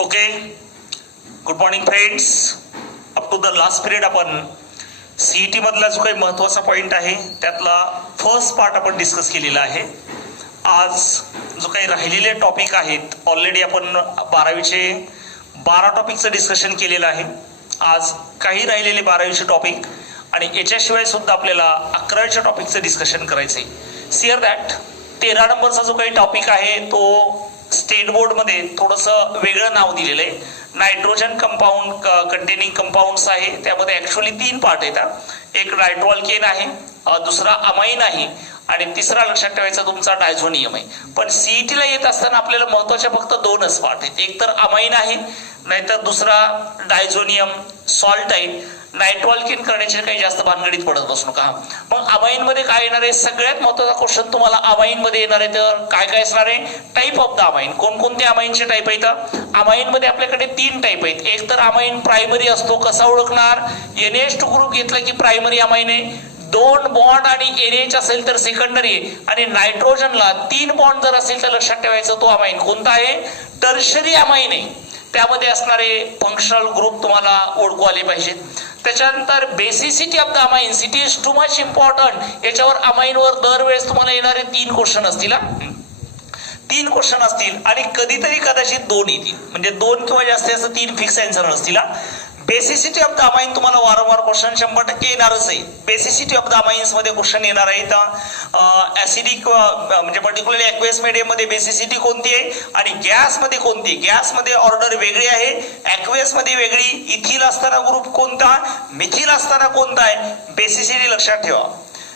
Okay, good morning friends. Up to the last period आपण CET मधला जो काही महत्त्वाचा पॉईंट आहे त्यातला फर्स्ट पार्ट आपण डिस्कस केलेला आहे. आज जो काही राहिलेले टॉपिक आहेत, ऑलरेडी आपण 12वीचे 12 टॉपिकचं डिस्कशन केलेलं आहे. आज काही राहिलेले 12वीचे टॉपिक आणि याच्याशिवाय सुद्धा आपल्याला 11वीच्या टॉपिकचं डिस्कशन करायचं आहे. सिअर दॅट 13 नंबरचा जो काही टॉपिक आहे तो स्टेट बोर्डमध्ये थोडंसं वेगळं नाव दिलेलं आहे. नायट्रोजन कंपाऊंड कंटेनिंग कंपाऊंड्स आहे. त्यामध्ये ॲक्च्युअली 3 पार्ट आहेत. एक नायट्रोअल्केन आहे, दुसरा अमाइन आहे आणि तिसरा लक्षात ठेवायचा तुमचा डायझोनियम आहे. पण सीईटीला येत असताना आपल्याला महत्त्वाच्या फक्त 2च पार्ट आहेत. एक तर अमाइन आहे, नाहीतर दुसरा डायझोनियम सॉल्ट आहे. नायट्रोअल्केन करण्याचे काही जास्त भानगडीत पडत बसू नका. मग अमाइन मध्ये काय येणार आहे? सगळ्यात महत्त्वाचा क्वेश्चन तुम्हाला अमाइन मध्ये येणार आहे. तर काय काय असणार आहे? Type of the amine. कोणकोणते अमाइनचे टाईप आहेत? अमाइन मध्ये आपल्याकडे 3 टाईप आहेत. एक तर अमाइन प्रायमरी असतो. कसा ओळखणार? NH2 ग्रुप घेतला की प्रायमरी अमाइन आहे. 2 बॉन्ड आणि NH असेल तर सेकंडरी आहे. आणि नायट्रोजनला 3 बॉन्ड जर असेल तर लक्षात ठेवायचं तो अमाइन कोणता आहे? टर्शरी अमाइन आहे. त्यामध्ये असणारे फंक्शनल ग्रुप तुम्हाला ओळखू आले पाहिजेत. त्याच्यानंतर basicity of the amines, it is too much important. याच्यावर अमाइनवर दरवेळेस तुम्हाला येणारे 3 क्वेश्चन असतील. 3 क्वेश्चन असतील आणि कधीतरी कदाचित 2 येतील. म्हणजे 2 किंवा जास्त असं 3 फिक्स आन्सर नसतील. बेसिसिटी ऑफ द अमाइन तुम्हाला वारंवार क्वेश्चन 100% येणारच आहे. बेसिसिटी ऑफ द अमाइन्स मध्ये क्वेश्चन येणार आहे. तर ऍसिडिक म्हणजे पर्टिक्युलरली ॲक्वेस मीडियम मध्ये बेसिसिटी कोणती आहे आणि गॅस मध्ये कोणती? गॅस मध्ये ऑर्डर वेगळी आहे, ॲक्वेस मध्ये वेगळी. इथिल असताना ग्रुप कोणता, मिथिल असताना कोणता आहे? बेसिसिटी लक्षात ठेवा.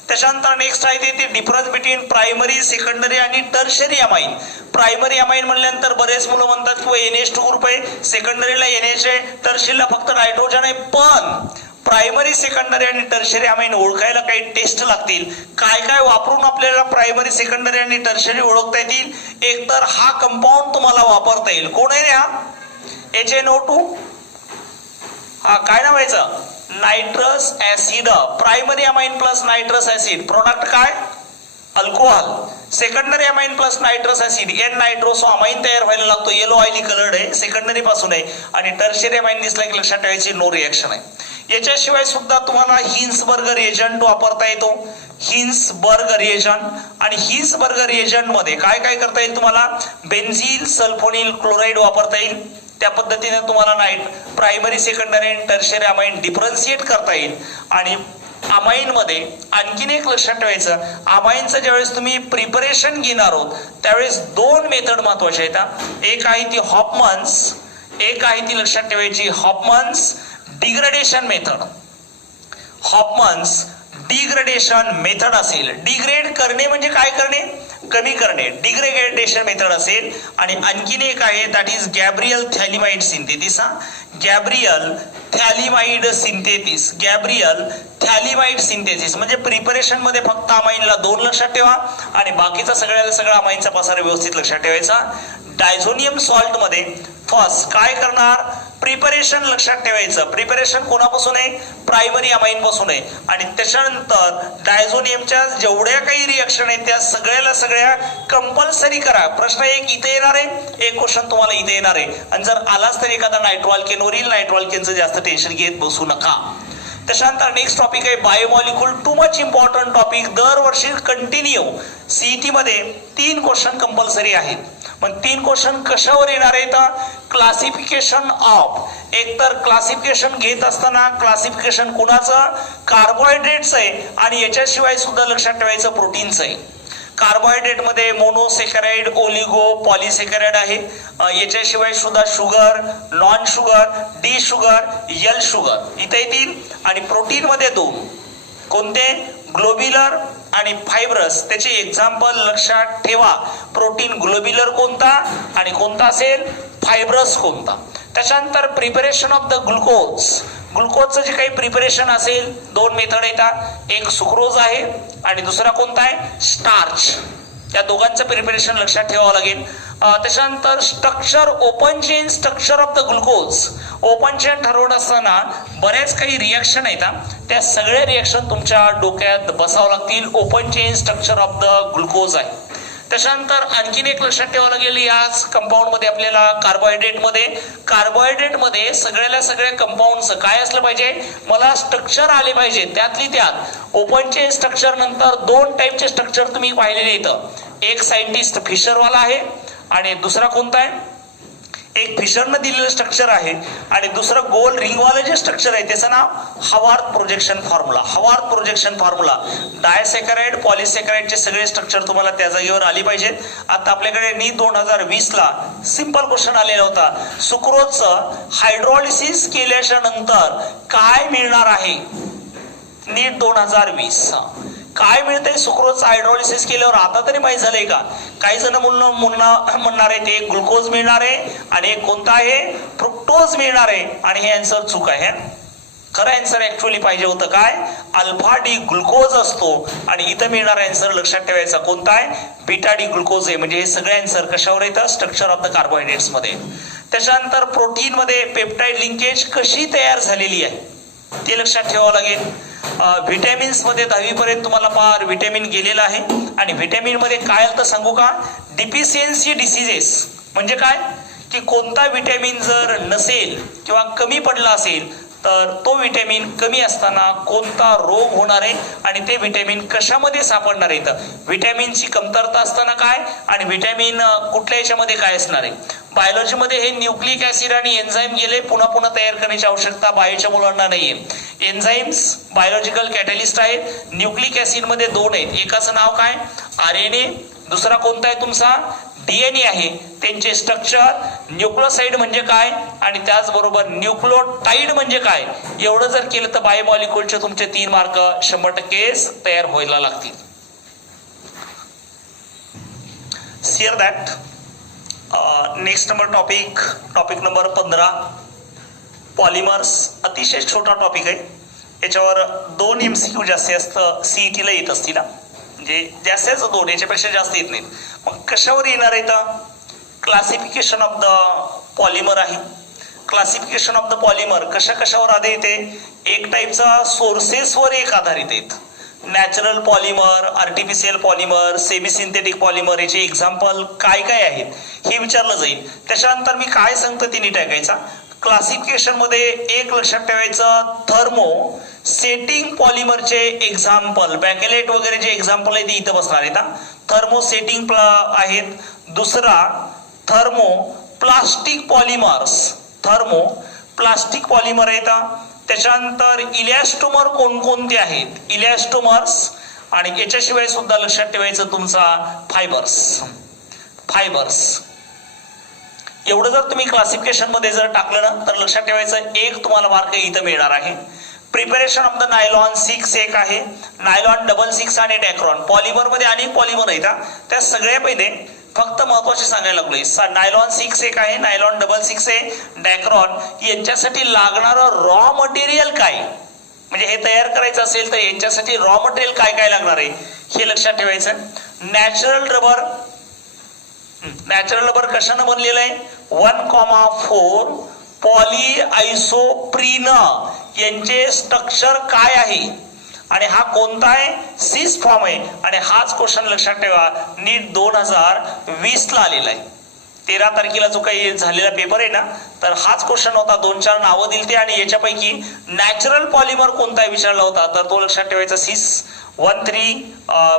त्याच्यानंतर नेक्स्ट आहे ते डिफरन्स बिटवीन प्रायमरी, सेकंडरी आणि टर्शरी अमाइन. प्रायमरी अमाइन म्हणल्यानंतर बरेच मुलं म्हणतात की NH2 ग्रुप आहे, सेकंडरीला NH आहे, टर्शरीला फक्त नायट्रोजन आहे. पण प्रायमरी, सेकंडरी आणि टर्शरी अमाइन ओळखायला काही टेस्ट लागतील. काय काय वापरून आपल्याला प्रायमरी, सेकंडरी आणि टर्शरी ओळखता येतील? एक तर हा कंपाऊंड तुम्हाला वापरता येईल. कोण आहे रे हा? HNO2. हा काय नाव व्हायचं? Nitrous acid. Primary amine plus nitrous acid, product काय? Alcohol. Secondary amine plus nitrous acid, N nitroso amine तयार व्हायला लागतो. येलो ऑइली कलर्ड आहे, सेकंडरी पासून आहे. आणि टर्शरी अमाइन दिसला की लक्षात ठेवायची नो रिएक्शन आहे. याच्याशिवाय सुद्धा तुम्हाला हिन्सबर्ग रिएजंट वापरता येतो. हिन्सबर्ग रिएजंट आणि हिन्सबर्ग रिएजंट मध्ये काय काय करता येईल तुम्हाला? बेन्झील सल्फोनिल क्लोराईड वापरता येईल. त्या पद्धतीने तुम्हाला प्रायमरी, सेकंडरी आणि टर्शरी अमाइन डिफरन्शिएट करता येईल. आणि अमाइन मध्ये आणखीन एक लक्षात ठेवायचं, अमाइनचं ज्यावेळेस तुम्ही प्रिपरेशन घेणार आहोत त्यावेळेस 2 मेथड महत्वाच्या आहेत. एक आहे ती हॉफमन्स, एक आहे ती लक्षात ठेवायची हॉफमन्स डिग्रेडेशन मेथड. हॉफमन्स डिग्रेडेशन मेथड असेल. डिग्रेड करणे म्हणजे काय करणे? कमी करणे. डिग्रेडेशन मेथड असेल. आणि आणखीन एक आहे that is Gabriel phthalimide synthesis. Gabriel phthalimide synthesis, Gabriel phthalimide synthesis म्हणजे प्रिपरेशन मध्ये फक्त अमाइनला 2 लक्षात ठेवा आणि बाकीचा सगळा अमाइनचा पसारा व्यवस्थित लक्षात ठेवायचा. डायझोनियम सॉल्ट मध्ये फर्स्ट काय करणार? प्रिपरेशन लक्षात ठेवायचं. प्रिपरेशन कोणापासून आहे? प्रायमरी अमाइन पासून आहे. आणि त्याच्यानंतर डायझोनियमच्या जेवढ्या काही रिएक्शन आहेत त्या सगळ्या कंपल्सरी करा. प्रश्न एक इथे येणार आहे, एक क्वेश्चन तुम्हाला इथे येणार आहे. आणि जर आलाच तर एखादा नायट्रोअल्केनवर येईल. नायट्रोअल्केनचं जास्त टेन्शन घेत बसू नका. त्याच्यानंतर नेक्स्ट टॉपिक आहे biomolecule. To much important topic. दरवर्षी कंटिन्यू सीईटी मध्ये 3 क्वेश्चन कंपल्सरी आहेत. पण 3 क्वेश्चन कशावर येणार आहेत? Classification of. एक तर क्लासिफिकेशन घेत असताना क्लासिफिकेशन कुणाचं? कार्बोहायड्रेटचं आहे. आणि याच्याशिवाय सुद्धा लक्षात ठेवायचं प्रोटीनचं आहे. कार्बोहायड्रेट मध्ये मोनोसेकराइड, ओलिगो, पॉलिसेकराइड आहे. याच्याशिवाय सुद्धा sugar, non sugar, D sugar, L sugar इथे येतील. आणि प्रोटीन मध्ये 2 कोणते? ग्लोब्युलर आणि फायब्रस. त्याचे एक्झाम्पल लक्षात ठेवा. प्रोटीन ग्लोब्युलर कोणता आणि कोणता असेल? फायब्रस कोणता. त्याच्यानंतर प्रिपरेशन ऑफ द ग्लुकोज. ग्लुकोजचं जे काही प्रिपरेशन असेल 2 मेथड येतात. एक सुक्रोज आहे आणि दुसरा कोणता आहे? स्टार्च. या दोघांचं प्रिपरेशन लक्षात ठेवावं लागेल. त्याच्यानंतर structure, open chain structure of the glucose. Open chain ठरवत असताना बऱ्याच काही रिएक्शन आहेत. त्या सगळ्या रिएक्शन तुमच्या डोक्यात बसावं लागतील. Open chain structure of the glucose आहे. त्याच्यानंतर आणखीन एक लक्षात ठेवावं लागेल, याच कंपाऊंड मध्ये आपल्याला कार्बोहायड्रेट मध्ये सगळ्या कंपाऊंडचं काय असलं पाहिजे, मला स्ट्रक्चर आले पाहिजे. त्यातली त्यात ओपन चेन स्ट्रक्चर नंतर दोन टाईपचे स्ट्रक्चर तुम्ही पाहिलेले इथं. एक सायंटिस्ट फिशरवाला आहे आणि दुसरा कोणता आहे, एक फिशरनं दिलेलं स्ट्रक्चर आहे आणि दुसरं गोल रिंगवालं जे स्ट्रक्चर आहे त्याचं नाव हवार्थ प्रोजेक्शन फॉर्म्युला. डायसॅकराइड पॉलिसॅकराइडचे सगळे स्ट्रक्चर तुम्हाला त्या जागेवर आली पाहिजेत. आता आपल्याकडे नीट 2020 ला सिंपल क्वेश्चन आलेला होता, सुक्रोजचं हायड्रॉलिसिस केल्याच्या नंतर काय मिळणार आहे. नीट 2020 काय मिळतंय सुक्रोज हायड्रॉलिसिस केल्यावर, आता तरी माहित झालंय का. काही जण म्हणणार आहे ते ग्लुकोज मिळणार आहे आणि एक कोणता आहे, फ्रुक्टोज मिळणार आहे. आणि हे आन्सर चूक आहे. खरं आन्सर ऍक्च्युअली पाहिजे होतं काय, अल्फा डी ग्लुकोज असतो आणि इथं मिळणारा आन्सर लक्षात ठेवायचा कोणता आहे, बीटा डी ग्लुकोज आहे. म्हणजे हे सगळे आन्सर कशावर येतं, स्ट्रक्चर ऑफ द कार्बोहायड्रेट्स मध्ये. त्याच्यानंतर प्रोटीन मध्ये पेप्टाइड लिंकेज कशी तयार झालेली आहे ते लक्षात ठेवावं लागेल. व्हिटॅमिन्स मध्ये 10वी पर्यंत तुम्हाला पार व्हिटॅमिन गेलेला आहे आणि व्हिटॅमिन मध्ये काय तर सांगू का, डिफिशियन्सी डिसीजेस म्हणजे काय की कोणता व्हिटॅमिन जर नसेल किंवा कमी पडला असेल तर तो व्हिटॅमिन कमी असताना कोणता रोग होणार आहे आणि ते व्हिटॅमिन कशामध्ये सापडणार आहे. व्हिटॅमिनची कमतरता असताना काय आणि व्हिटॅमिन कुठल्या याच्यामध्ये काय असणार आहे. बायोलॉजीमध्ये हे न्यूक्लिक ऍसिड आणि एन्झाईम गेले, पुन्हा तयार करण्याची आवश्यकता बायोच्या मुलांना नाहीये. एन्झाईम्स बायोलॉजिकल कॅटलिस्ट आहेत. न्यूक्लिक ऍसिड मध्ये दोन आहेत, एकाचं नाव काय RNA, दुसरा कोणता आहे तुमचा DNA आहे. त्यांचे स्ट्रक्चर न्यूक्लियोसाइड म्हणजे काय आणि त्याचबरोबर न्यूक्लियोटाइड म्हणजे काय, एवढं जर केलं तर बायोमॉलिक्युलचे तुमचे 3 मार्क 100% तयार व्हायला लागतील. सिअर that next number topic number 15 polymers. अतिशय छोटा टॉपिक आहे, याच्यावर 2 MCQ जास्ती असतं, CET ला येत असतील म्हणजे जास्तीच 2, याच्यापेक्षा जास्त येत नाहीत. मग कशावर येणार आहे तर क्लासिफिकेशन ऑफ द पॉलिमर आहे. क्लासिफिकेशन ऑफ द पॉलिमर कशावर आधारित येते, एक टाईपचा सोर्सेसवर एक आधारित आहेत. Natural polymer, artificial polymer, semi synthetic polymer, याचे एक्झाम्पल काय काय आहेत हे विचारलं जाईल. त्याच्यानंतर मी काय सांगतो ते नीट ऐकायचा. क्लासिफिकेशन मध्ये एक लक्षात ठेवायचं, थर्मो सेटिंग पॉलिमरचे एक्झाम्पल, बॅकेलेट वगैरे जे एक्झाम्पल आहे ते इथं बसणार आहेत. थर्मो सेटिंग आहेत. दुसरा थर्मो प्लास्टिक पॉलिमर आहेत. त्याच्यानंतर इलॅस्टोमर कोणकोणते आहेत, इलॅस्टोमर्स, आणि याच्याशिवाय सुद्धा लक्षात ठेवायचं तुमचा फायबर्स. एवढं जर तुम्ही क्लासिफिकेशन मध्ये जर टाकलं ना तर लक्षात ठेवायचं एक तुम्हाला मार्क इथं मिळणार आहे. प्रिपरेशन ऑफ द नायलॉन 6 एक आहे, नायलॉन 66 आणि डॅक्रॉन. पॉलिमर मध्ये अनेक पॉलिमर आहेत, त्या सगळ्या पहिले फक्त महत्वाचे सांगायला लागलोय. नायलॉन 6 एक आहे, नायलॉन 66 आहे, डॅक्रॉन. यांच्यासाठी लागणारं रॉ मटेरियल काय, म्हणजे हे तयार करायचं असेल तर यांच्यासाठी रॉ मटेरियल काय काय लागणार आहे हे लक्षात ठेवायचं. नॅचरल रबर कशानं बनलेलं आहे, 1,4 पॉलीआयसोप्रीन. यांचे स्ट्रक्चर काय आहे आणि हा कोणता आहे, सिस फॉर्म आहे. आणि हाच क्वेश्चन लक्षात ठेवा नीट 2020 ला आलेला आहे. 13 तारखेला जो काही झालेला पेपर आहे ना तर हाच क्वेश्चन होता. 2-4 नावं दिली आणि याच्यापैकी नॅचरल पॉलिमर कोणता विचारला होता तर तो लक्षात ठेवायचा सिस 1,3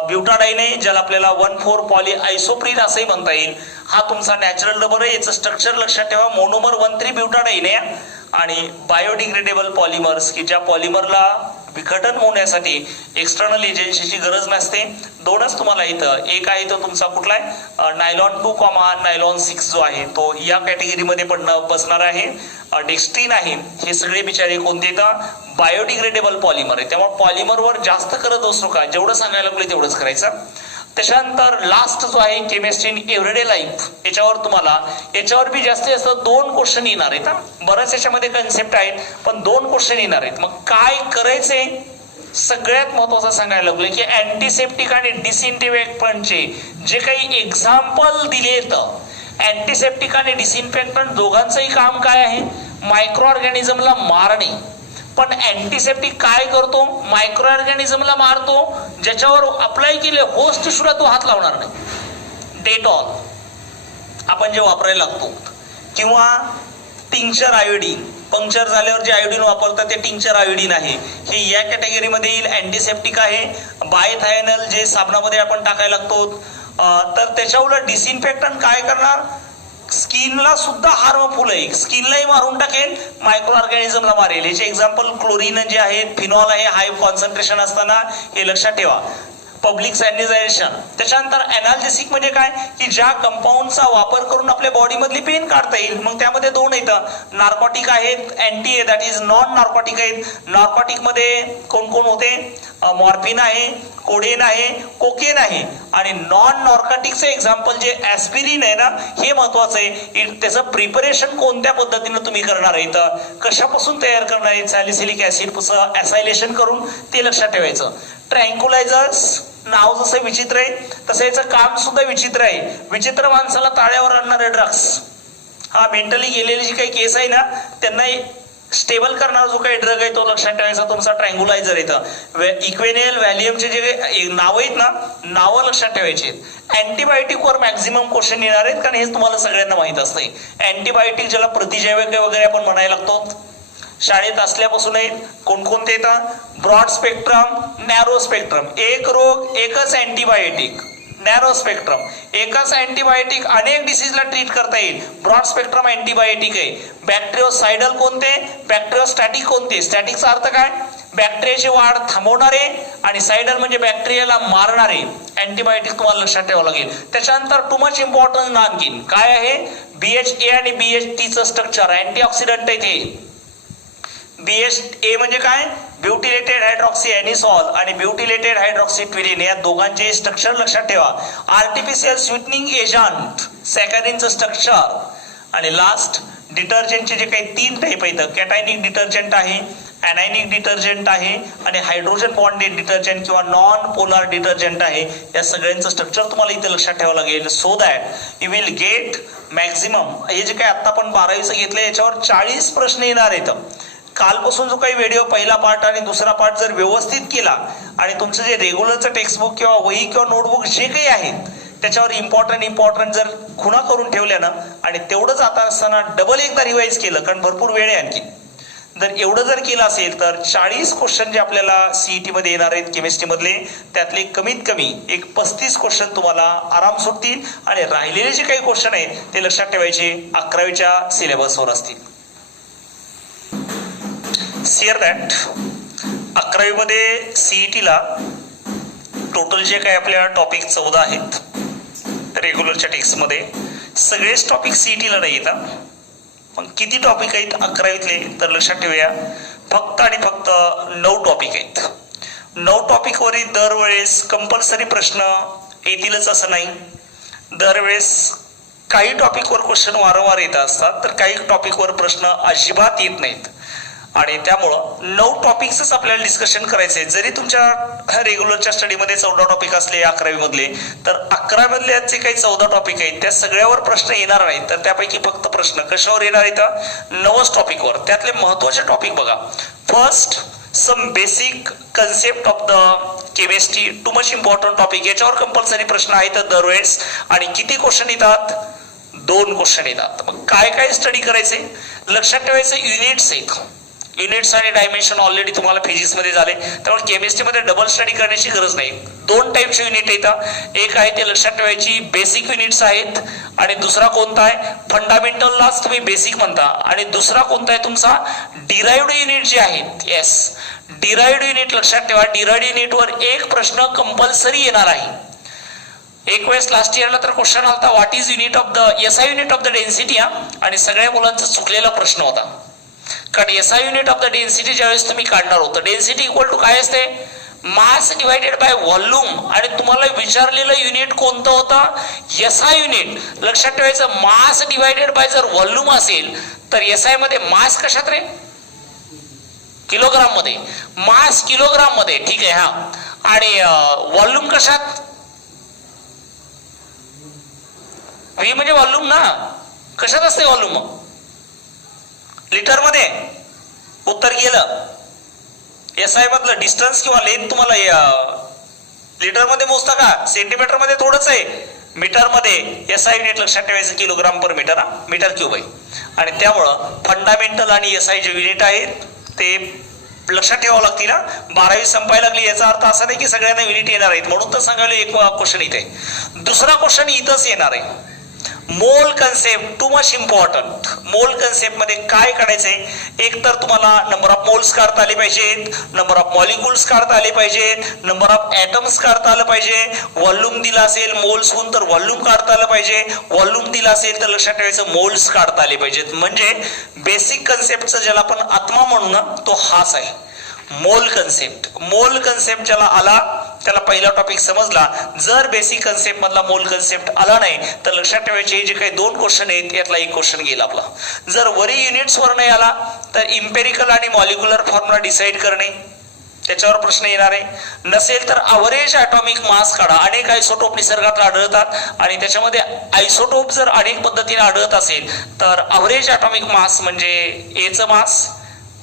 ब्युटाडाईन आहे, ज्याला आपल्याला 1,4 पॉलीआयसोप्रीन असंही म्हणता येईल. हा तुमचा नॅचरल रबर आहे. याचं स्ट्रक्चर लक्षात ठेवा, मोनोमर 1,3 ब्युटाडाईन आहे. आणि बायोडिग्रेडेबल पॉलिमर्स की ज्या पॉलिमरला विघटन होण्यासाठी एक्सटर्नल एजन्सीची गरज नसते. 2च तुम्हाला इथं, एक आहे तो तुमचा कुठला आहे, नायलॉन 2, नायलॉन 6 जो आहे तो या कॅटेगरीमध्ये बसणार आहे. डेक्स्ट्रीन आहे. हे सगळे बिचारे कोणते तर बायोडिग्रेडेबल पॉलिमर आहे. त्यामुळे पॉलिमरवर जास्त करत असतो का, जेवढं सांगायला लागलं तेवढंच करायचं. त्याच्यानंतर लास्ट जो आहे केमिस्ट्री इन एव्हरीडे लाईफ, याच्यावर बी जास्तीत जास्त 2 क्वेश्चन येणार आहेत. बऱ्याच याच्यामध्ये कन्सेप्ट आहेत पण 2 क्वेश्चन येणार आहेत. मग काय करायचंय, सगळ्यात महत्वाचं सांगायला लागलं की अँटीसेप्टिक आणि डिसइन्फेक्टंटचे जे काही एक्झाम्पल दिलेत, अँटीसेप्टिक आणि डिसइन्फेक्टंट दोघांचंही काम काय आहे, मायक्रो ऑर्गॅनिझमला मारणे. पण अँटीसेप्टिक काय करतो, मायक्रो ऑर्गॅनिझमला मारतो ज्याच्यावर अप्लाय केले होस्ट सुद्धा तो हात लावणार नाही. डेटॉल आपण जे वापरायला लागतो, किंवा टिंक्चर आयोडीन, पंक्चर झाल्यावर जे आयोडीन वापरतात ते टिंक्चर आयोडीन आहे, हे या कॅटेगरीमध्ये येईल. अँटीसेप्टिक आहे. बायथायनल जे साबणामध्ये आपण टाकायला लागतो, तर त्याच्या उलट डिसइन्फेक्टंट काय करणार, स्किनला सुद्धा हार्मफुल आहे, स्किनलाही मारून टाकेल, मायक्रो ऑर्गॅनिझमला मारेल. याचे एक्झाम्पल क्लोरीन जे आहे, फिनॉल आहे, हाय कॉन्सन्ट्रेशन असताना, हे लक्षात ठेवा. Public sanitisation. त्याच्यानंतर एनाल्जेसिक म्हणजे काय, की ज्या कंपाऊंडचा वापर करून आपल्या बॉडीमधली पेन काढता येईल. मग त्यामध्ये दोन येतं, नार्कोटिक आहेत, अँटी आहे, दॅट इज नॉन नार्कोटिक आहेत. नार्कोटिक मध्ये कोण कोण होते, मॉर्फिन आहे, कोडेन आहे, कोकेन आहे. आणि नॉन नार्कोटिकचं एक्झाम्पल जे ऍस्पिरिन आहे ना, हे महत्वाचं आहे. त्याचं प्रिपरेशन कोणत्या पद्धतीनं तुम्ही करणार आहे, तर कशापासून तयार करणार आहे, सॅलिसिलिक ऍसिडचं ऍसायलेशन करून, ते लक्षात ठेवायचं. ट्रँक्युलायझर्स नाव जसं विचित्र आहे तसं याचं काम सुद्धा विचित्र आहे. विचित्र माणसाला ताळ्यावर आणणारे ड्रग्स. हा मेंटली गेलेली जी काही केस आहे ना, त्यांना स्टेबल करणारा जो काही ड्रग आहे तो लक्षात ठेवायचा तुमचा ट्रँग्युलायझर येतं. इक्वेनियल व्हॅलियमचे जे नावं आहेत ना, नावं लक्षात ठेवायची. अँटीबायोटिकवर मॅक्झिमम क्वेश्चन येणार आहेत, कारण हे तुम्हाला सगळ्यांना माहित असते. अँटीबायोटिक ज्याला प्रतिजैविक वगैरे आपण म्हणायला लागतो, शाळेत असल्यापासून कोणकोणते येतात, ब्रॉड स्पेक्ट्रम, नॅरो स्पेक्ट्रम. एक रोग एकच अँटीबायोटिक. नॅरो स्पेक्ट्रम एकच अँटीबायोटिक अनेक डिसीजला ट्रीट करता येईल. ब्रॉड स्पेक्ट्रम अँटीबायोटिक आहे. बॅक्टेरियोसायडल कोणते, बॅक्टेरियोस्टॅटिक कोणते. स्टॅटिकचा अर्थ काय, बॅक्टेरियाची वाढ थांबवणारे, आणि सायडल म्हणजे बॅक्टेरियाला मारणारे अँटीबायोटिक तुम्हाला लक्षात ठेवावं लागेल. त्याच्यानंतर टू मच इम्पॉर्टन्स आणखीन काय आहे, BHA आणि BHTचं स्ट्रक्चर. अँटीऑक्सिडंट आहे ते. BHA म्हणजे काय, ब्युटिलेटेड हायड्रॉक्सी एनिसॉल आणि ब्युटिलेटेड हायड्रॉक्सी ट्विरिन, या दोघांचे स्ट्रक्चर लक्षात ठेवा. आर्टिफिशियल स्वीटनिंग एजंट, सॅकॅरिनचं स्ट्रक्चर. आणि लास्ट डिटर्जंटचे जे काही 3 टाईप आहेत, कॅटायनिक डिटर्जंट आहे, अनायनिक डिटर्जंट आहे, आणि हायड्रोजन बॉन्डेड डिटर्जंट किंवा नॉन पोलार डिटर्जंट आहे. या सगळ्यांचं स्ट्रक्चर तुम्हाला इथे लक्षात ठेवावं लागेल, so that you will gate maximum. हे जे काही आता आपण 12वीचं घेतलं याच्यावर 40 प्रश्न येणार आहेत. कालपासून जो काही व्हिडिओ पहिला पार्ट आणि दुसरा पार्ट जर व्यवस्थित केला, आणि तुमचं जे रेग्युलरचं टेक्स्टबुक किंवा वही किंवा नोटबुक जे काही आहेत त्याच्यावर इम्पॉर्टंट जर खुणा करून ठेवल्या ना, आणि तेवढं जाता असताना डबल एकदा रिवाईज केलं, कारण भरपूर वेळ आहे आणखी, जर एवढं जर केलं असेल तर 40 क्वेश्चन जे आपल्याला सीईटी मध्ये येणार आहेत केमिस्ट्री मधले, त्यातले कमीत कमी एक 35 क्वेश्चन तुम्हाला आराम सुटतील. आणि राहिलेले जे काही क्वेश्चन आहेत ते लक्षात ठेवायचे 11वीच्या सिलेबसवर असतील. सिअर दॅट 11वी मध्ये सीईटीला टोटल जे काही आपल्या टॉपिक 14 आहेत रेग्युलरच्या टेक्स्टमध्ये. सगळेच टॉपिक सीईटीला नाही येतात. मग किती टॉपिक आहेत 11वीतले, तर लक्षात ठेवूया फक्त आणि फक्त 9 टॉपिक आहेत. 9 टॉपिकवरील दरवेळेस कंपल्सरी प्रश्न येतीलच असं नाही. दरवेळेस काही टॉपिकवर क्वेश्चन वारंवार येत असतात, तर काही टॉपिकवर प्रश्न अजिबात येत नाहीत. आणि त्यामुळं 9 टॉपिक्सच आपल्याला डिस्कशन करायचे. जरी तुमच्या रेग्युलरच्या स्टडीमध्ये 14 टॉपिक असले 11वी मधले, तर 11वी मधले जे काही 14 टॉपिक आहेत त्या सगळ्यावर प्रश्न येणार नाहीत. तर त्यापैकी फक्त प्रश्न कशावर येणार आहेत, 9 टॉपिकवर. त्यातले महत्वाचे टॉपिक बघा. First, some basic concept of the chemistry, too much important topic. याच्यावर कंपल्सरी प्रश्न आहेत दरवेळेस. आणि किती क्वेश्चन येतात, 2 क्वेश्चन येतात. मग काय काय स्टडी करायचे, लक्षात ठेवायचं युनिट्स आहेत. युनिट्स आणि डायमेन्शन ऑलरेडी तुम्हाला फिजिक्स मध्ये झाले, त्यामुळे केमिस्ट्रीमध्ये डबल स्टडी करण्याची गरज नाही. 2 टाईपचे युनिट येतात. एक आहे ते लक्षात ठेवायची बेसिक युनिट्स आहेत, आणि दुसरा कोणता आहे, फंडामेंटललाच तुम्ही बेसिक म्हणता. आणि दुसरा कोणता आहे तुमचा डिराइव्ड युनिट जे आहेत. येस, डिराइव्ड युनिट लक्षात ठेवा. डिराइव्ड युनिटवर एक प्रश्न कंपल्सरी येणार आहे. एक वेळेस लास्ट इयरला तर क्वेश्चन होता, what is unit of the SI unit of the density. आणि सगळ्या मुलांचा चुकलेला प्रश्न होता, कारण SI unit of the density ज्यावेळेस तुम्ही काढणार होतं, डेन्सिटी इक्वल टू काय असते, मास डिवायडेड बाय व्हॉल्यूम. आणि तुम्हाला विचारलेलं युनिट कोणतं होतं, एसआय युनिट. लक्षात ठेवायचं, मास डिवायडेड बाय जर व्हॉल्यूम असेल तर एसआय मध्ये मास कशात रे, किलोग्राम मध्ये. मास किलोग्राम मध्ये, ठीक आहे. हा, आणि व्हॉल्यूम कशात, व्ही म्हणजे व्हॉल्यूम ना, कशात असते व्हॉल्यूम, लिटर मध्ये. उत्तर गेलं. एसआय मधलं डिस्टन्स किंवा लेंथ तुम्हाला लिटर मध्ये मोजता का, सेंटीमीटर मध्ये थोडंच आहे. मीटरमध्ये एसआय युनिट लक्षात ठेवायचं किलोग्राम पर मीटर, मीटर क्यूब आहे. आणि त्यामुळं फंडामेंटल आणि एसआय जे युनिट आहेत ते लक्षात ठेवावं लागतील. 12वी संपायला लागली याचा अर्थ असा नाही की सगळ्यांना युनिट येणार आहेत, म्हणून तर सांगायला एक क्वेश्चन इथे. दुसरा क्वेश्चन इथंच येणार आहे. मोल कन्सेप्ट टू मच इम्पॉर्टंट. मोल कन्सेप्ट मध्ये काय काढायचंय, एक तर तुम्हाला नंबर ऑफ मोल्स काढता आले पाहिजेत, नंबर ऑफ मॉलिक्युल्स काढता आले पाहिजेत, नंबर ऑफ ॲटम्स काढता आलं पाहिजे, व्हॉल्यूम दिला असेल मोल्स होऊन तर व्हॉल्यूम काढता आलं पाहिजे, व्हॉल्यूम दिला असेल तर लक्षात ठेवायचं मोल्स काढता आले पाहिजेत. म्हणजे बेसिक कन्सेप्टचा ज्याला आपण आत्मा म्हणून ना तो हाच आहे, मोल कन्सेप्ट. मोल कन्सेप्ट ज्याला आला त्याला पहिला टॉपिक समजला. जर बेसिक कन्सेप्ट मधला मोल कन्सेप्ट आला नाही तर लक्षात ठेवायचे जे काही 2 क्वेश्चन आहेत यातला एक क्वेश्चन गेला आपला. जर वरी युनिट्स वर नाही आला तर इम्पेरिकल आणि मॉलिक्युलर फॉर्म्युला डिसाइड करणे त्याच्यावर प्रश्न येणार आहे. नसेल तर अव्हरेज ॲटॉमिक मास काढा. अनेक आयसोटोप निसर्गात आढळतात आणि त्याच्यामध्ये आयसोटोप जर अनेक पद्धतीने आढळत असेल तर अव्हरेज ॲटॉमिक मास म्हणजे एचं मास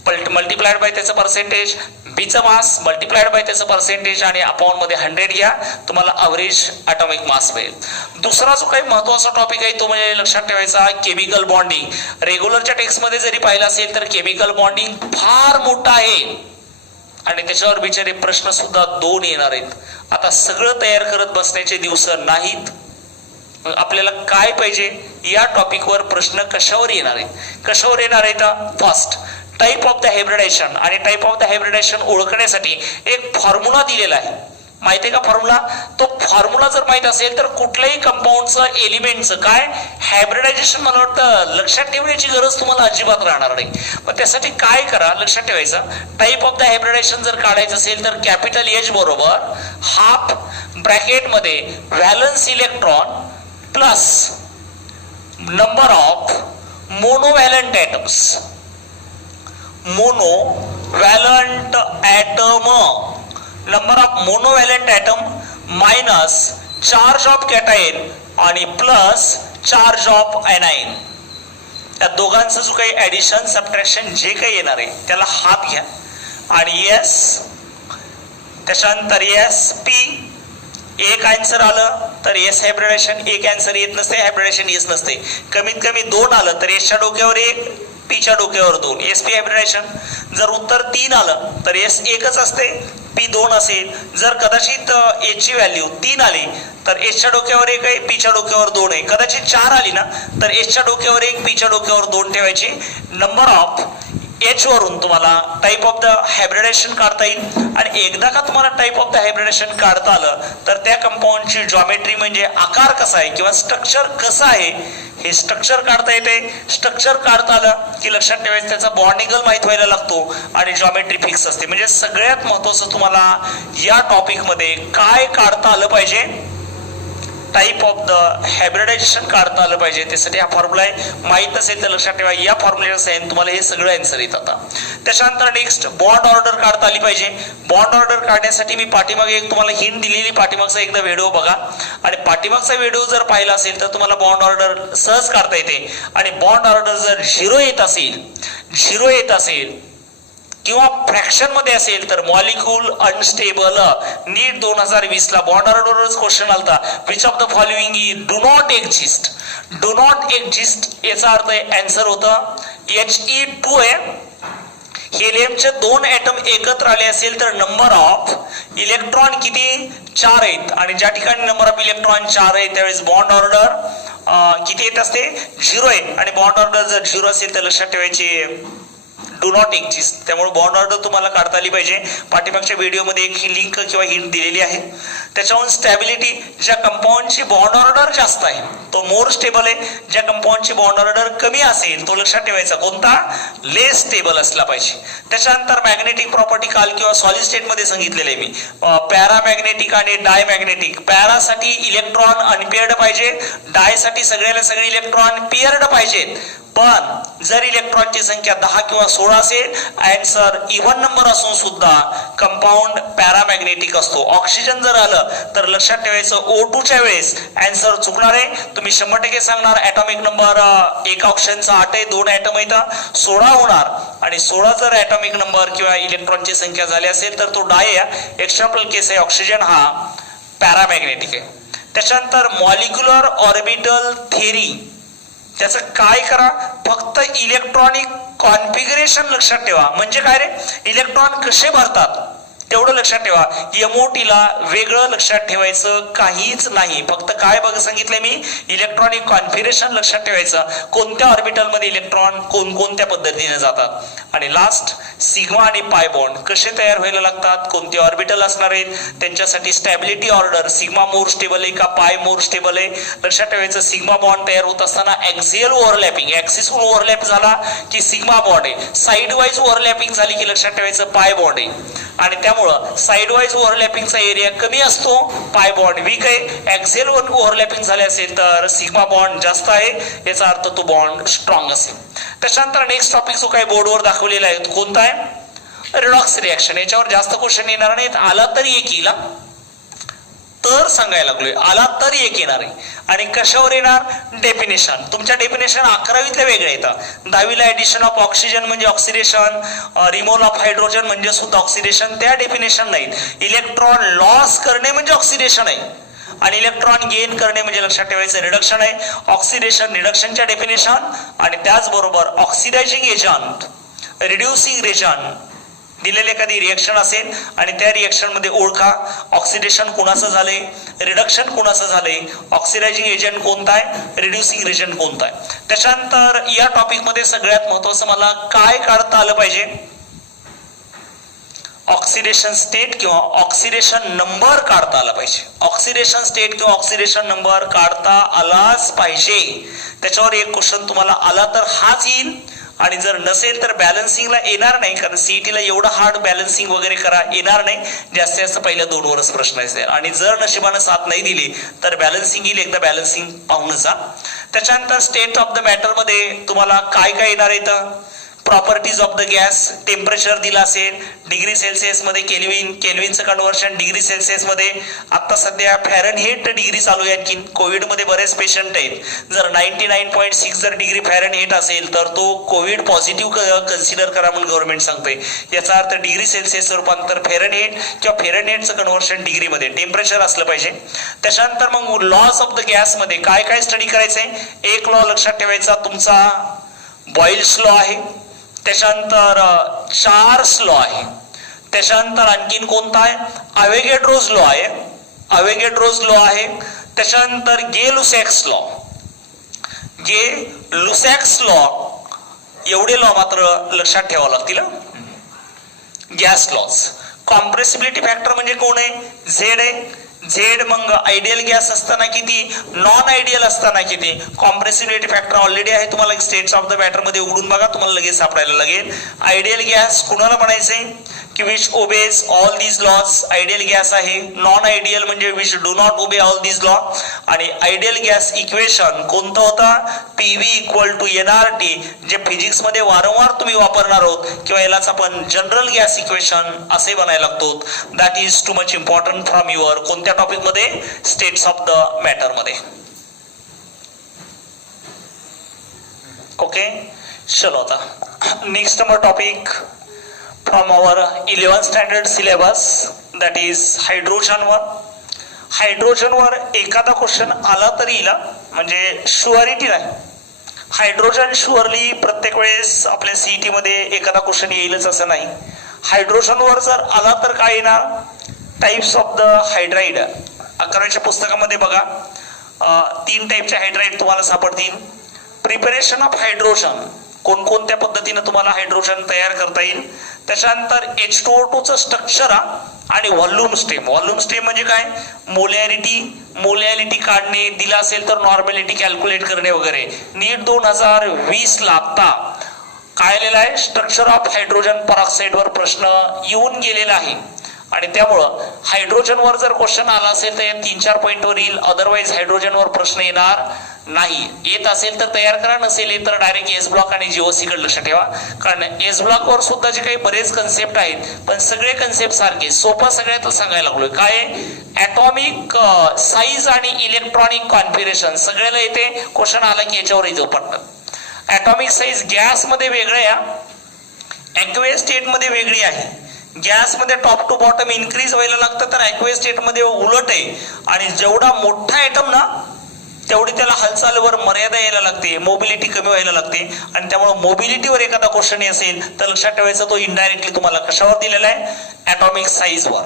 मल्टिप्लाइड बाय त्याचं पर्सेंटेज, बीचं मास मल्टिप्लाइड बाय त्याचं पर्सेंटेज आणि अपॉन मध्ये 100 घ्या, तुम्हाला अव्हरेज ॲटॉमिक मास मिळेल. दुसरा जो काही महत्वाचा टॉपिक आहे तो म्हणजे लक्षात ठेवायचा केमिकल बॉन्डिंग. रेग्युलरच्या टेक्स्टमध्ये जरी पाहिलं असेल तर केमिकल बॉन्डिंग फार मोठा आहे आणि त्याच्यावर बिचारे प्रश्न सुद्धा 2 येणार आहेत. आता सगळं तयार करत बसण्याचे दिवस नाहीत. आपल्याला काय पाहिजे या टॉपिकवर प्रश्न कशावर येणार आहे, कशावर येणार आहेत. First type of the hybridisation, आणि टाइप ऑफ द हायब्रिडायझेशन ओळखण्यासाठी एक फॉर्म्युला दिलेला आहे. माहिती आहे का फॉर्म्युला? तो फॉर्म्युला जर माहित असेल तर कुठल्याही कंपाऊंडचं एलिमेंटचं काय हायब्रिडायझेशन मला वाटतं लक्षात ठेवण्याची गरज तुम्हाला अजिबात राहणार नाही. मग त्यासाठी काय करा, लक्षात ठेवायचं टाइप ऑफ द हायब्रिडायझेशन जर काढायचं असेल तर कॅपिटल एच बरोबर हाफ ब्रॅकेटमध्ये valence electron plus number of monovalent atoms, monovalent atom, number of monovalent atom minus charge of cation आणि प्लस चार्ज ऑफ एनाइन. या दोघांचं जो काही ऍडिशन सबट्रॅक्शन जे काही येणार आहे त्याला हाफ घ्या आणि एस त्याच्यानंतर एस पी. एक आन्सर आलं तर एस हायब्रिडायझेशन, एक आन्सर येत नसते हायब्रिडायझेशन येत नसते. कमीत कमी 2 आलं तर एसच्या डोक्यावर 1, पीच्या डोक्यावर 2, एस पी हायब्रिडायझेशन. जर उत्तर 3 आलं तर एस एकच असते, पी 2 असेल. जर कदाचित एसची व्हॅल्यू 3 आली तर एसच्या डोक्यावर 1 आहे, पीच्या डोक्यावर 2 आहे. कदाचित 4 आली ना तर एसच्या डोक्यावर 1, पीच्या डोक्यावर 2 ठेवायची. नंबर ऑफ एच वरून तुम्हाला टाइप ऑफ द हायब्रिडायझेशन काढता येईल. आणि एकदा का तुम्हाला टाइप ऑफ द हायब्रिडायझेशन काढता आलं तर त्या कंपाऊंडची जॉमेट्री म्हणजे आकार कसा आहे किंवा स्ट्रक्चर कसं आहे हे स्ट्रक्चर काढता येते. स्ट्रक्चर काढता आलं की लक्षात ठेवायचं त्याचा बॉन्ड अँगल माहित व्हायला लागतो आणि जॉमेट्री फिक्स असते. म्हणजे सगळ्यात महत्वाचं तुम्हाला या टॉपिक मध्ये काय काढता आलं पाहिजे, टाइप ऑफ द हायब्रिडायझेशन काढता आलं पाहिजे. त्यासाठी हा फॉर्म्युला आहे, माहित असेल तर लक्षात ठेवा. या फॉर्म्युलेच्या साहाय्याने तुम्हाला हे सगळं आन्सर येत. आता त्याच्यानंतर नेक्स्ट बॉन्ड ऑर्डर काढता आली पाहिजे. बॉन्ड ऑर्डर काढण्यासाठी मी पाठीमागे एक तुम्हाला हिंट दिलेली, पाठीमागचा एकदा व्हिडिओ बघा आणि पाठीमागचा व्हिडिओ जर पाहिला असेल तर तुम्हाला बॉन्ड ऑर्डर सहज काढता येते. आणि बॉन्ड ऑर्डर जर 0 येत असेल किंवा फ्रॅक्शन मध्ये असेल तर मॉलिक्यूल अनस्टेबल. नीट 2020 ला बॉन्ड ऑर्डरवरच क्वेश्चन आलता, which of the following is do not exist. Do not exist याचा अर्थ आन्सर होतं He2 आहे. हेलियमचे 2 ॲटम एकत्र आले असेल तर नंबर ऑफ इलेक्ट्रॉन किती 4 आहेत आणि ज्या ठिकाणी नंबर ऑफ इलेक्ट्रॉन 4 आहे त्यावेळेस बॉन्ड ऑर्डर किती येत असते 0 आहे. आणि बॉन्ड ऑर्डर जर 0 असेल तर लक्षात ठेवायची डू नॉट एक्झिस्ट. त्यामुळे बॉन्ड ऑर्डर तुम्हाला काढता आली पाहिजे. पाठीमागच्या व्हिडिओमध्ये एक लिंक किंवा हिंट दिलेली आहे. त्याच्याहून स्टॅबिलिटी, ज्या कंपाऊंडची बॉन्ड ऑर्डर जास्त आहे तो मोर स्टेबल आहे. ज्या कंपाऊंडची बॉन्ड ऑर्डर कमी असेल तो लक्षात ठेवायचा कोणता, लेस स्टेबल असला पाहिजे. त्याच्यानंतर मॅग्नेटिक प्रॉपर्टी काल किंवा सॉलिड स्टेट मध्ये सांगितलेलं आहे मी. पॅरामॅग्नेटिक आणि डायमॅग्नेटिक. पॅरासाठी इलेक्ट्रॉन अनपेअर्ड पाहिजे, डायसाठी सगळ्याला सगळे इलेक्ट्रॉन पेअर्ड पाहिजेत. पण जर इलेक्ट्रॉनची संख्या 10 किंवा 16 असेल, आन्सर इव्हन नंबर असून सुद्धा कंपाऊंड पॅरामॅग्नेटिक असतो. ऑक्सिजन जर आलं तर लक्षात ठेवायचं O2च्या वेळेस आन्सर चुकणार आहे. तुम्ही 100% सांगणार ॲटॉमिक नंबर एका ऑप्शनचा 8 आहे, 2 ॲटम आहेत, 16 होणार. आणि 16 जर ॲटॉमिक नंबर किंवा इलेक्ट्रॉनची संख्या झाली असेल तर तो डाय आहे. एक्सेप्शनल केस आहे, ऑक्सिजन हा पॅरामॅग्नेटिक आहे. त्याच्यानंतर मॉलिक्युलर ऑर्बिटल थेरी, त्याचं काय करा, फक्त इलेक्ट्रॉनिक कॉन्फिगरेशन लक्षात ठेवा. म्हणजे काय रे, इलेक्ट्रॉन कसे भरतात तेवढं लक्षात ठेवा. एमओटीला वेगळं लक्षात ठेवायचं काहीच नाही. फक्त काय बघ सांगितलंय मी, इलेक्ट्रॉनिक कॉन्फिगरेशन लक्षात ठेवायचं, कोणत्या ऑर्बिटल मध्ये इलेक्ट्रॉन कोणकोणत्या पद्धतीने जातात. आणि लास्ट सिग्मा आणि पाय बॉन्ड कसे तयार व्हायला लागतात, कोणते ऑर्बिटल असणार आहेत, त्यांच्यासाठी stability order, sigma more stable आहे का पाय मोर स्टेबल आहे लक्षात ठेवायचं. सिग्मा बॉन्ड तयार होत असताना ऍक्सियल ओव्हरलॅपिंग, ऍक्सिसहून ओव्हरलॅप झाला की सिग्मा बॉन्ड आहे, साइड वाईज ओव्हरलॅपिंग झाली की लक्षात ठेवायचं पाय बॉन्ड आहे. आणि त्यामुळं साइड वाईज ओव्हरलॅपिंगचा एरिया कमी असतो, पाय बॉन्ड वीक आहे. ऍक्सियल ओव्हरलॅपिंग झाले असेल तर सिग्मा बॉन्ड जास्त आहे, याचा अर्थ तो बॉन्ड स्ट्रॉंग असेल. त्याच्यानंतर नेक्स्ट टॉपिक जो काही बोर्डवर दाखवलेला आहे कोणता आहे, रिडॉक्स रिॲक्शन. याच्यावर जास्त क्वेश्चन येणार नाहीत, आला तरी एक येईल, तर सांगायला लागलोय, आला तर एक येणार आहे. आणि कशावर येणार, डेफिनेशन. तुमच्या डेफिनेशन 11वीतल्या वेगळ्या येतात. 10वीला ऍडिशन ऑफ ऑक्सिजन म्हणजे ऑक्सिडेशन, रिमूव्हल ऑफ हायड्रोजन म्हणजे सुद्धा ऑक्सिडेशन, त्या डेफिनेशन नाहीत. इलेक्ट्रॉन लॉस करणे म्हणजे ऑक्सिडेशन आहे आणि इलेक्ट्रॉन गेन करणे म्हणजे लक्षात ठेवायचं रिडक्शन आहे. ऑक्सिडेशन रिडक्शनच्या डेफिनेशन आणि त्याचबरोबर ऑक्सिडायझिंग एजंट, रिड्युसिंग एजंट दिलेले एखादी रिएक्शन असेल आणि त्या रिएक्शन मध्ये ओळखा ऑक्सिडेशन कोणाचं झालंय, रिडक्शन कोणाचं झालंय, ऑक्सिडायझिंग एजंट कोणता आहे, रिड्युसिंग एजंट कोणता आहे. त्याच्यानंतर या टॉपिक मध्ये सगळ्यात महत्वाचं मला काय काढता आलं पाहिजे, ऑक्सिडेशन स्टेट किंवा ऑक्सिडेशन नंबर काढता आला पाहिजे. ऑक्सिडेशन स्टेट किंवा ऑक्सिडेशन नंबर काढता आलाच पाहिजे. त्याच्यावर एक क्वेश्चन तुम्हाला आला तर हाच येईल आणि जर नसेल तर बॅलन्सिंगला येणार नाही, कारण सीईटीला एवढं हार्ड बॅलन्सिंग वगैरे करा येणार नाही. जास्तीत जास्त पहिल्या 2 वरच प्रश्न असेल आणि जर नशिबानं साथ नाही दिली तर बॅलन्सिंग येईल, एकदा बॅलन्सिंग पाहून जा. त्याच्यानंतर स्टेट ऑफ द मॅटर मध्ये तुम्हाला काय काय येणार आहे, properties of the gas, temperature दिला असेल डिग्री सेल्सिअस मध्ये केल्विन, केल्विनचं कन्व्हर्शन डिग्री सेल्सिअस मध्ये. आता सध्या फॅरनहीट डिग्री चालू आहे, आणखी कोविड मध्ये बरेच पेशंट आहेत. जर 99.6 जर डिग्री फॅरनहीट असेल तर तो कोविड पॉझिटिव्ह कन्सिडर करा म्हणून गव्हर्नमेंट सांगते. याचा अर्थ डिग्री सेल्सिअस रूपांतर फॅरनहीट किंवा फॅरनहीटचं कन्व्हर्शन डिग्री मध्ये टेम्परेचर असलं पाहिजे. त्याच्यानंतर मग लॉस ऑफ द गॅस मध्ये काय काय स्टडी करायचंय, एक लॉ लक्षात ठेवायचा तुमचा बॉइल्स लॉ आहे, त्याच्यानंतर चार्ल्स लॉ आहे, त्याच्यानंतर आणखीन कोणता आहे, अवेगॅड्रोज लॉ आहे, अवेगॅड्रोज लॉ आहे. त्याच्यानंतर गे लुसॅक्स लॉ, गे लुसॅक्स लॉ, एवढे लॉ मात्र लक्षात ठेवावं लागतील. गॅस लॉज, कॉम्प्रेसिबिलिटी फॅक्टर म्हणजे कोण आहे, झेड आहे. झेड मग आयडियल गॅस असताना किती, नॉन आयडियल असताना किती. कॉम्प्रेसिबिलिटी फॅक्टर ऑलरेडी आहे, तुम्हाला स्टेट्स ऑफ द मॅटर मध्ये उघडून बघा, तुम्हाला लगेच सापडायला लागेल. आयडियल गॅस कुणाला म्हणायचंय की which obeys all these laws, ideal gas आहे. नॉन आयडियल म्हणजे which do not obey all these law. आणि आयडियल गॅस इक्वेशन कोणतं होता, पीव्ही इक्वल टू एनआरटी, जे फिजिक्स मध्ये वारंवार तुम्ही वापरणार आहोत किंवा यालाच आपण जनरल गॅस इक्वेशन असे बनायला लागतो. That is too much important from your कोणत्या टॉपिक मध्ये, स्टेट्स ऑफ द मॅटर मध्ये. ओके चलो आता next number topic from our 11th standard syllabus, that is हायड्रोजनवर. हायड्रोजनवर एखादा क्वेश्चन आला तरी येईल, म्हणजे शुअरिटी नाही. हायड्रोजन शुअरली प्रत्येक वेळेस आपल्या सीईटी मध्ये एखादा क्वेश्चन येईलच असं नाही. हायड्रोजनवर जर आला तर काय येणार, टाइप्स ऑफ द हायड्राइड. 11वीच्या पुस्तकामध्ये बघा 3 टाइपचे हायड्राइड तुम्हाला सापडतील. प्रिपरेशन ऑफ हायड्रोजन, कोणकोणत्या पद्धतीने तुम्हाला हायड्रोजन तयार करता येईल. त्याच्यानंतर H2O2 चं स्ट्रक्चर आणि व्हॉल्यूम स्टेम. व्हॉल्यूम स्टेम म्हणजे काय, मोलॅरिटी, मोलॅरिटी काढणे, दिला असेल तर नॉर्मॅलिटी कॅल्क्युलेट करणे वगैरे. नीट 2020 ला आता काय आलेला आहे, स्ट्रक्चर ऑफ हायड्रोजन परऑक्साईड वर प्रश्न येऊन गेलेला आहे. आणि त्यामुळं हायड्रोजनवर जर क्वेश्चन आला असेल तर या 3-4 पॉईंटवर येईल, अदरवाईज हायड्रोजनवर प्रश्न येणार नाही. येत असेल तर तयार करा, नसेल येत तर डायरेक्ट एस ब्लॉक आणि जीओसी कडे लक्ष ठेवा. कारण एस ब्लॉक वर सुद्धा जे काही बरेच कन्सेप्ट आहेत, पण सगळे कन्सेप्ट सारखे. सोपा सगळ्यात सांगायला लागलोय काय, ऍटॉमिक साईज आणि इलेक्ट्रॉनिक कॉन्फिगरेशन सगळ्याला येते. क्वेश्चन आला की याच्यावर येतो पटकन. ऍटॉमिक साईज गॅस मध्ये वेगळं आहे, ऍक्वेस स्टेट मध्ये वेगळी आहे. गॅसमध्ये टॉप टू बॉटम इन्क्रीज व्हायला लागतं, तर ॲक्वेस स्टेटमध्ये उलट आहे. आणि जेवढा मोठा ॲटम ना तेवढी त्याला हालचालीवर मर्यादा यायला लागते, मोबिलिटी कमी व्हायला लागते. आणि त्यामुळे मोबिलिटीवर एखादा क्वेश्चन असेल तर लक्षात ठेवायचा तो इनडायरेक्टली तुम्हाला कशावर दिलेला आहे, ॲटॉमिक साईजवर.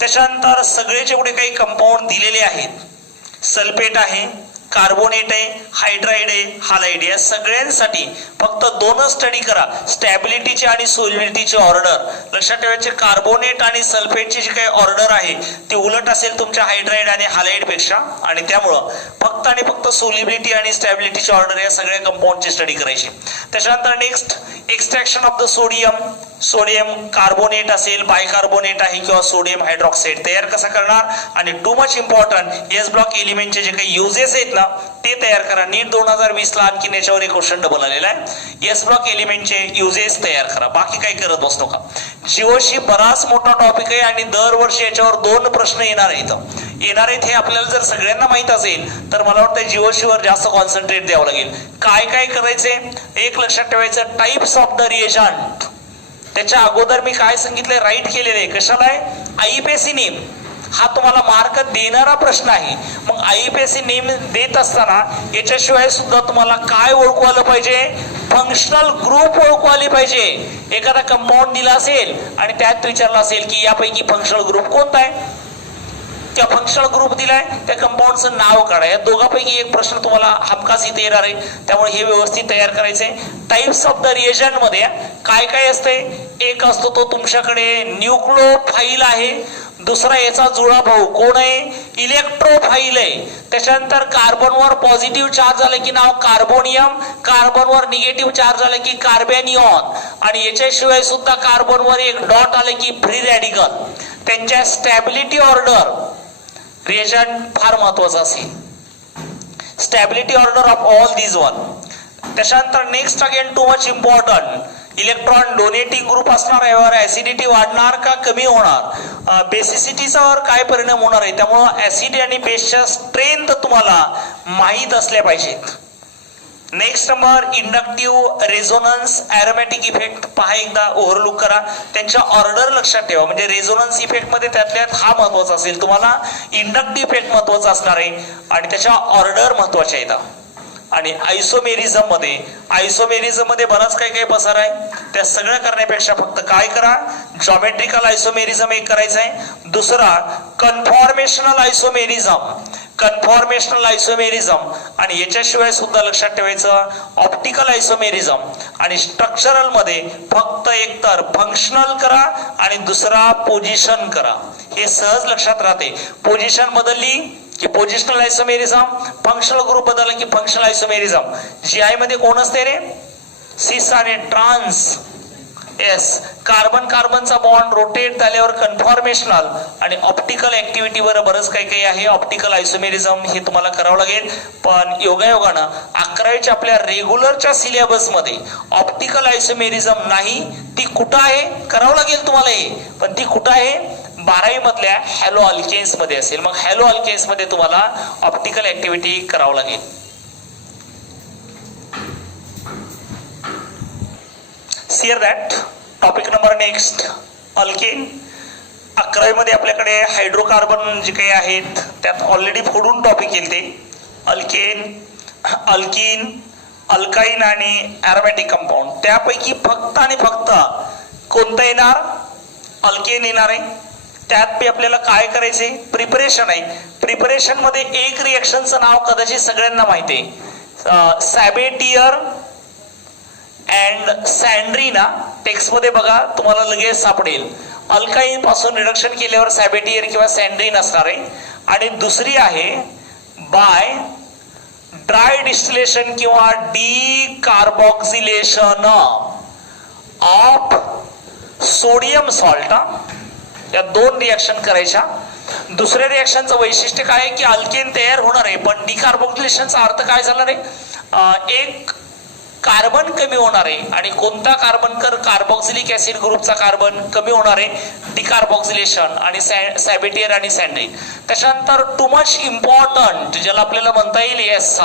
त्याच्यानंतर सगळे जेवढे काही कंपाऊंड दिलेले आहेत, सल्फेट आहे, कार्बोनेट आहे, हायड्राइड आहे, हालाइड, या सगळ्यांसाठी फक्त दोनच स्टडी करा, स्टॅबिलिटीची आणि सोलिबिलिटीची ऑर्डर. लक्षात ठेवायचे कार्बोनेट आणि सल्फेटची जी काही ऑर्डर आहे ती उलट असेल तुमच्या हायड्राइड आणि हालाइड पेक्षा. आणि त्यामुळं फक्त आणि फक्त सोलिबिलिटी आणि स्टॅबिलिटीची ऑर्डर या सगळ्या कंपाऊंडची स्टडी करायची. त्याच्यानंतर next, extraction of the sodium. Sodium carbonate असेल, बायकार्बोनेट आहे किंवा सोडियम हायड्रॉक्साईड तयार कसं करणार. आणि too much important, S block एलिमेंटचे जे काही युजेस आहेत ना ते तयार करा. नीट 2020 ला आणखी याच्यावर एक क्वेश्चन डबल आलेला आहे, एस ब्लॉक एलिमेंटचे युजेस तयार करा. बाकी काही करत बसू नका. जीओशी बराच मोठा टॉपिक आहे आणि दरवर्षी याच्यावर 2 प्रश्न येणार आहेत. हे आपल्याला जर सगळ्यांना माहित असेल तर मला वाटतं जीओशीवर जास्त कॉन्सन्ट्रेट द्यावं लागेल. काय काय करायचे, एक लक्षात ठेवायचं, टाइप्स ऑफ द रिएजंट. त्याच्या अगोदर मी काय सांगितलंय, राईट केलेलं आहे. कशाला आहे, आययुपीएसी नेम हा तुम्हाला मार्क देणारा प्रश्न आहे. मग आययुपीएसी नेम देत असताना याच्याशिवाय सुद्धा तुम्हाला काय ओळखू आलं पाहिजे, फंक्शनल ग्रुप ओळखू आली पाहिजे. एखादा कंपाऊंड दिला असेल आणि त्यात विचारलं असेल की यापैकी फंक्शनल ग्रुप कोणता आहे, त्या फंक्शनल ग्रुप दिलाय त्या कंपाऊंडचं नाव काढा. या दोघांपैकी एक प्रश्न तुम्हाला हमखास इथे येणार आहे, त्यामुळे हे व्यवस्थित तयार करायचे. टाइप्स ऑफ द रिएजंट मध्ये काय काय असते, एक असतो तो तुमच्याकडे न्यूक्लिओफाइल आहे, दुसरा याचा जुळा भाऊ कोण आहे, इलेक्ट्रोफाइल आहे. त्याच्यानंतर कार्बनवर पॉझिटिव्ह चार्ज झालं की नाव कार्बोनियम, कार्बनवर निगेटिव्ह चार्ज झालं की कार्बॅनियॉन. आणि याच्याशिवाय सुद्धा कार्बनवर एक डॉट आलं की फ्री रॅडिकल. त्यांच्या स्टॅबिलिटी ऑर्डर रिएजंट फार महत्वाचा असेल, stability order of all these one. त्याच्यानंतर next again too much important, electron donating group असणार, यावर ऍसिडिटी वाढणार का कमी होणार, बेसिसिटीवर काय परिणाम होणार आहे. त्यामुळं ऍसिड आणि बेसच्या स्ट्रेंथ तुम्हाला माहीत असल्या पाहिजेत. Next number, inductive resonance aromatic effect. पहा एकदा ओव्हरलुक करा, त्यांच्या ऑर्डर लक्षात ठेवा. म्हणजे रेझोनन्स इफेक्ट मध्ये त्यातल्यात हा महत्वाचा असेल तुम्हाला, इंडक्टिव्ह इफेक्ट महत्वाचा असणार आहे आणि त्याच्या ऑर्डर महत्वाच्या आहेत. आणि आयसोमेरिझम मध्ये बराच काही काही पसार आहे, त्या सगळं करण्यापेक्षा फक्त काय करा, जॉमेट्रिकल आयसोमेरिझम एक करायचं आहे. दुसरा कन्फॉर्मेशनल आयसोमेरिझम आणि याच्याशिवाय सुद्धा लक्षात ठेवायचं ऑप्टिकल आयसोमेरिझम. आणि स्ट्रक्चरल मध्ये फक्त एकतर फंक्शनल करा आणि दुसरा पोझिशन करा. हे सहज लक्षात राहते. पोझिशन बदलली की पोझिशनल आयसोमेरिझम, फंक्शनल ग्रुप बदलला की फंक्शनल आयसोमेरिझम. जीआय मध्ये कोण असते रे, सिस आणि ट्रान्स. एस, कार्बनचा बॉन्ड रोटेट झाल्यावर कन्फॉर्मेशनल आणि ऑप्टिकल ऍक्टिव्हिटीवर बरंच काही काही आहे. ऑप्टिकल आयसोमेरिझम हे तुम्हाला करावं लागेल. पण योगायोगानं 11वीच्या आपल्या रेग्युलरच्या सिलेबस मध्ये ऑप्टिकल आयसोमेरिझम नाही. ती कुठं आहे, करावं लागेल तुम्हाला हे, पण ती कुठं आहे, 12वी मधल्या हॅलो अल्केन्स मध्ये असेल. मग हॅलो अल्केन्स मध्ये तुम्हाला ऑप्टिकल ऍक्टिव्हिटी करावं लागेल. See that topic number next, alkane. 11वी मध्ये आपल्याकडे हायड्रोकार्बन जे काही आहेत त्यात ऑलरेडी फोडून टॉपिक येईल ते अल्केन, अल्कीन, अल्काइन आणि ॲरोमॅटिक कंपाऊंड. त्यापैकी फक्त आणि फक्त कोणतं येणार, अल्केन येणार आहे. त्यात बी आपल्याला काय करायचे, प्रिपरेशन आहे. प्रिपरेशन मध्ये एक रिएक्शनचं नाव कदाचित सगळ्यांना माहिती आहे, सॅबेटियर अँड सँड्रीना. टेक्स्ट मध्ये बघा तुम्हाला लगेच सापडेल. अल्काइन पासून रिडक्शन केल्यावर सॅबेटियर किंवा सँड्रीन असणार आहे. आणि दुसरी आहे बाय ड्राय डिस्टिलेशन किंवा डिकार्बॉक्सिलेशन ऑफ सोडियम सॉल्ट. या 2 रिएक्शन करायच्या. दुसऱ्या रिएक्शनचं वैशिष्ट्य काय आहे की अल्केन तयार होणार आहे, पण डिकार्बोक्सिलेशनचा अर्थ काय झाला रे, एक कार्बन कमी होणार आहे आणि कोणता कार्बन कार्बोक्सिलिक ऍसिड ग्रुपचा कार्बन कमी होणार आहे डिकार्बोक्सिलेशन आणि सॅबिटियर आणि सँडाईन. त्याच्यानंतर टू मच इम्पॉर्टंट ज्याला आपल्याला म्हणता येईल एस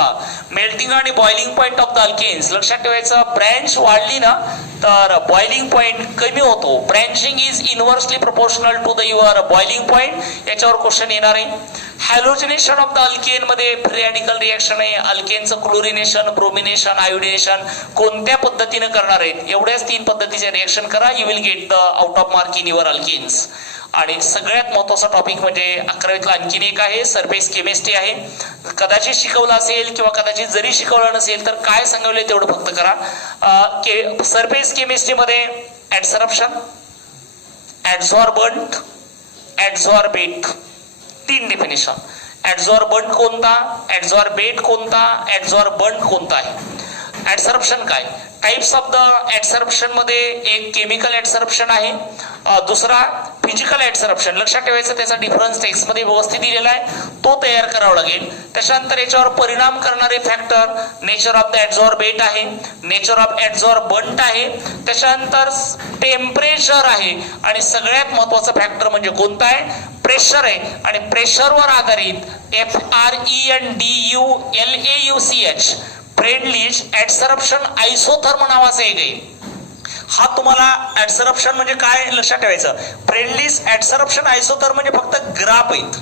मेल्टिंग आणि boiling point of the alkanes. लक्षात ठेवायचं ब्रँच वाढली ना तर बॉइलिंग पॉइंट कमी होतो. Branching is inversely proportional to the your boiling point. याच्यावर क्वेश्चन येणार आहे. हॅलोजिनेशन ऑफ द अल्केन मध्ये फ्री रॅडिकल रिएक्शन आहे. अल्केनचं क्लोरिनेशन ब्रोमिनेशन आयोडिनेशन कोणत्या पद्धतीने करणार आहेत एवढ्याच 3 पद्धतीचे रिएक्शन करा. You will get the out of mark in your alkanes. आणि सगळ्यात महत्वाचा टॉपिक म्हणजे 11वीतला आणखीन एक आहे सरफेस केमिस्ट्री आहे. कदाचित शिकवलं असेल किंवा कदाचित जरी शिकवलं नसेल तर काय सांगवले तेवढं फक्त करा. सरफेस केमिस्ट्रीमध्ये adsorption adsorbent adsorbate 3 definition. Adsorbent कोणता ऍडझॉर्बेट कोणता ऍडझॉर्बंट कोणता आहे. ऍडसॉर्प्शन काय टाइप्स ऑफ द ऍडसॉर्प्शन मध्ये एक केमिकल ऍडसॉर्प्शन आहे दुसरा फिजिकल ऍडसॉर्प्शन. लक्षात ठेवायचं त्याचा डिफरन्स टेक्स्ट मध्ये व्यवस्थित दिलेला आहे तो तयार करावा लागेल. त्याच्यानंतर याच्यावर परिणाम करणारे factor nature of the adsorbed आहे नेचर ऑफ ऍडझॉर्बंट आहे. त्याच्यानंतर टेम्परेचर आहे आणि सगळ्यात महत्वाचं फॅक्टर म्हणजे कोणता आहे प्रेशर आहे. आणि प्रेशरवर आधारित FRENDULAUCH फ्रेंडलीज ऍडसॉर्प्शन आयसोथर्म नावाचं एक आहे. हा तुम्हाला ऍडसॉर्प्शन म्हणजे काय लक्षात ठेवायचं. फ्रेंडलीज ऍडसॉर्प्शन आयसोथर्म म्हणजे फक्त ग्राफ आहेत.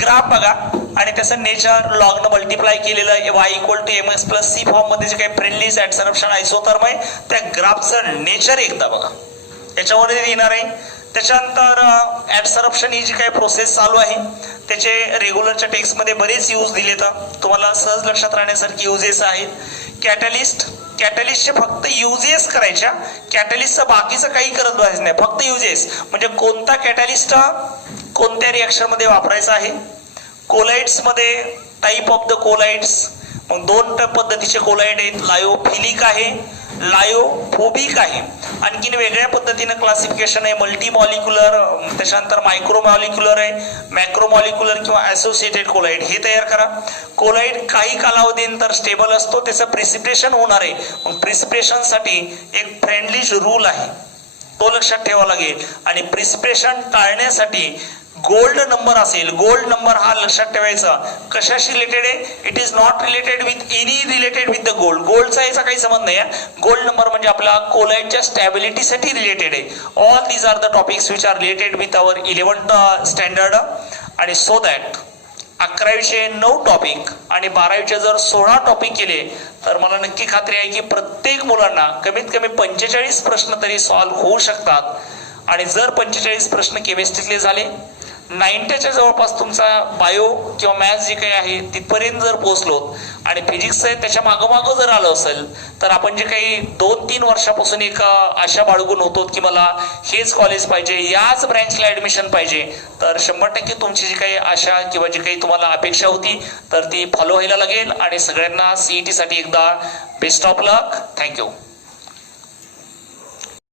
ग्राफ बघा आणि त्याचं नेचर लॉगनं मल्टिप्लाय केलेलं Y=mx+c फॉर्म मध्ये जे काही फ्रेंडलीज ऍडसॉर्प्शन आयसोथर्म आहे त्या ग्राफचं नेचर एकदा बघा याच्यामध्ये येणार आहे. त्याच्यानंतर ऍडसॉर्प्शन ही जी काही प्रोसेस चालू आहे त्याचे रेग्युलरच्या टेक्स्टमध्ये बरेच यूज दिले तर तुम्हाला सहज लक्षात राहण्यासारखे युजेस आहेत. कॅटलिस्टचे फक्त युजेस करायच्या. कॅटलिस्टचं बाकीचं काही करत बसायचं नाही फक्त युजेस म्हणजे कोणता कॅटलिस्ट कोणत्या रिएक्शन मध्ये वापरायचा आहे. कोलाइड्स मध्ये टाइप ऑफ द कोलाइड्स मग 2 पद्धतीचे कोलाइड आहेत. लायोफिलिक आहे लायोफोबिक आहे. आणखीन वेगळ्या पद्धतीने क्लासिफिकेशन आहे मल्टीमॉलिक्युलर त्याच्यानंतर मायक्रोमॉलिक्युलर आहे मॅक्रोमॉलिक्युलर किंवा असोसिएटेड कोलाइड हे तयार करा. कोलाइड काही कालावधीनंतर स्टेबल असतो त्याचं प्रिसिपिटेशन होणार आहे. मग प्रिसिपिटेशनसाठी एक फ्रेंडली रूल आहे तो लक्षात ठेवावा लागेल. आणि प्रिसिपिटेशन टाळण्यासाठी गोल्ड नंबर असेल. गोल्ड नंबर हा लक्षात ठेवायचा कशाशी रिलेटेड आहे. It is not related with any related with the gold. गोल्डचा याचा काही संबंध नाही आहे. गोल्ड नंबर म्हणजे आपला कोलाइडच्या स्टॅबिलिटीसाठी रिलेटेड आहे. All these are the topics which are related with our 11th standard. आणि सो दॅट 11वीचे 9 टॉपिक आणि 12वीचे जर 16 टॉपिक केले तर मला नक्की खात्री आहे की प्रत्येक मुलांना कमीत कमी 45 प्रश्न तरी सॉल्व्ह होऊ शकतात. आणि जर 45 प्रश्न केमिस्ट्रीतले झाले 90च्या जवळपास तुमचा बायो किंवा मॅथ्स जे काही आहे तिथपर्यंत जर पोहोचलो आणि फिजिक्स त्याच्या मागोमागं जर आलं असेल तर आपण जे काही 2-3 वर्षापासून एक आशा बाळगून होतो की मला हेच कॉलेज पाहिजे याच ब्रँचला ऍडमिशन पाहिजे तर 100% तुमची जी काही आशा किंवा जी काही तुम्हाला अपेक्षा होती तर ती फॉलो व्हायला लागेल. आणि सगळ्यांना CET साठी एकदा बेस्ट ऑफ लक. थँक्यू.